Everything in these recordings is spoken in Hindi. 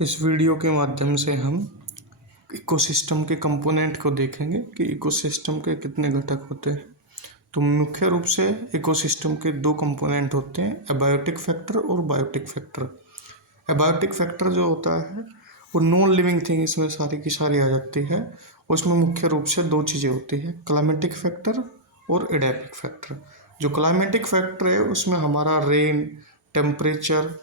इस वीडियो के माध्यम से हम इकोसिस्टम के कंपोनेंट को देखेंगे कि इकोसिस्टम के कितने घटक होते हैं। तो मुख्य रूप से इकोसिस्टम के दो कंपोनेंट होते हैं, एबायोटिक फैक्टर और बायोटिक फैक्टर। एबायोटिक फैक्टर जो होता है वो नॉन लिविंग थिंग इसमें सारी की सारी आ जाती है। उसमें मुख्य रूप से दो चीज़ें होती हैं, क्लाइमेटिक फैक्टर और एडेपिक फैक्टर। जो क्लाइमेटिक फैक्टर है उसमें हमारा rain, temperature,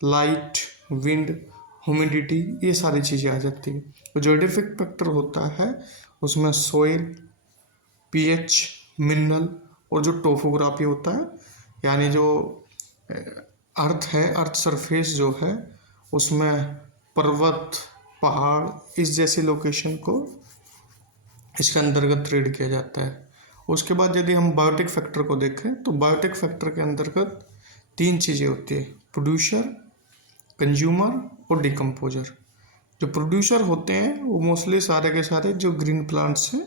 light, wind, humidity, ये सारी चीज़ें आ जाती हैं। तो जो एडेपिक फैक्टर होता है उसमें सॉइल, पीएच, मिनरल और जो टोपोग्राफी होता है, यानी जो अर्थ है, अर्थ सरफेस जो है उसमें पर्वत, पहाड़, इस जैसी लोकेशन को इसके अंतर्गत ट्रेड किया जाता है। उसके बाद यदि हम बायोटिक फैक्टर को देखें तो बायोटिक फैक्टर के अंतर्गत तीन चीज़ें होती है, प्रोड्यूसर, कंज्यूमर और डिकम्पोजर। जो प्रोड्यूसर होते हैं वो मोस्टली सारे के सारे जो ग्रीन प्लांट्स हैं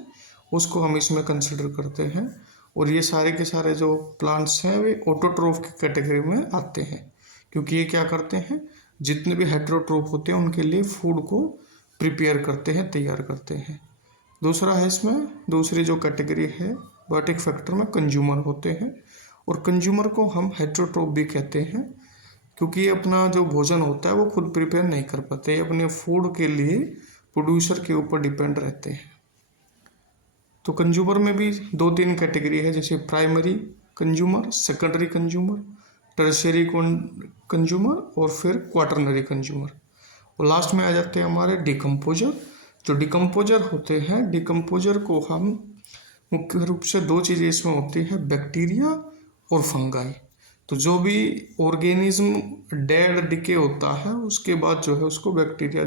उसको हम इसमें कंसिडर करते हैं, और ये सारे के सारे जो प्लांट्स हैं वे ऑटोट्रोफ की कैटेगरी में आते हैं, क्योंकि ये क्या करते हैं, जितने भी हेटेरोट्रोफ होते हैं उनके लिए फूड को प्रिपेयर करते हैं, तैयार करते हैं। दूसरा है इसमें दूसरी जो कैटेगरी है बायोटिक फैक्टर में कंज्यूमर होते हैं, और कंज्यूमर को हम हेटेरोट्रोफ भी कहते हैं, क्योंकि ये अपना जो भोजन होता है वो खुद प्रिपेयर नहीं कर पाते, ये अपने फूड के लिए प्रोड्यूसर के ऊपर डिपेंड रहते हैं। तो कंज्यूमर में भी दो तीन कैटेगरी है, जैसे primary consumer, secondary consumer, tertiary consumer और फिर क्वाटरनरी कंज्यूमर। और लास्ट में आ जाते हैं हमारे डिकम्पोजर। जो डिकम्पोजर होते हैं, डिकम्पोजर को हम मुख्य रूप से दो चीज़ें इसमें होती है, बैक्टीरिया और फंगाई। तो जो भी ऑर्गेनिज्म डेड डिके होता है उसके बाद जो है उसको बैक्टीरिया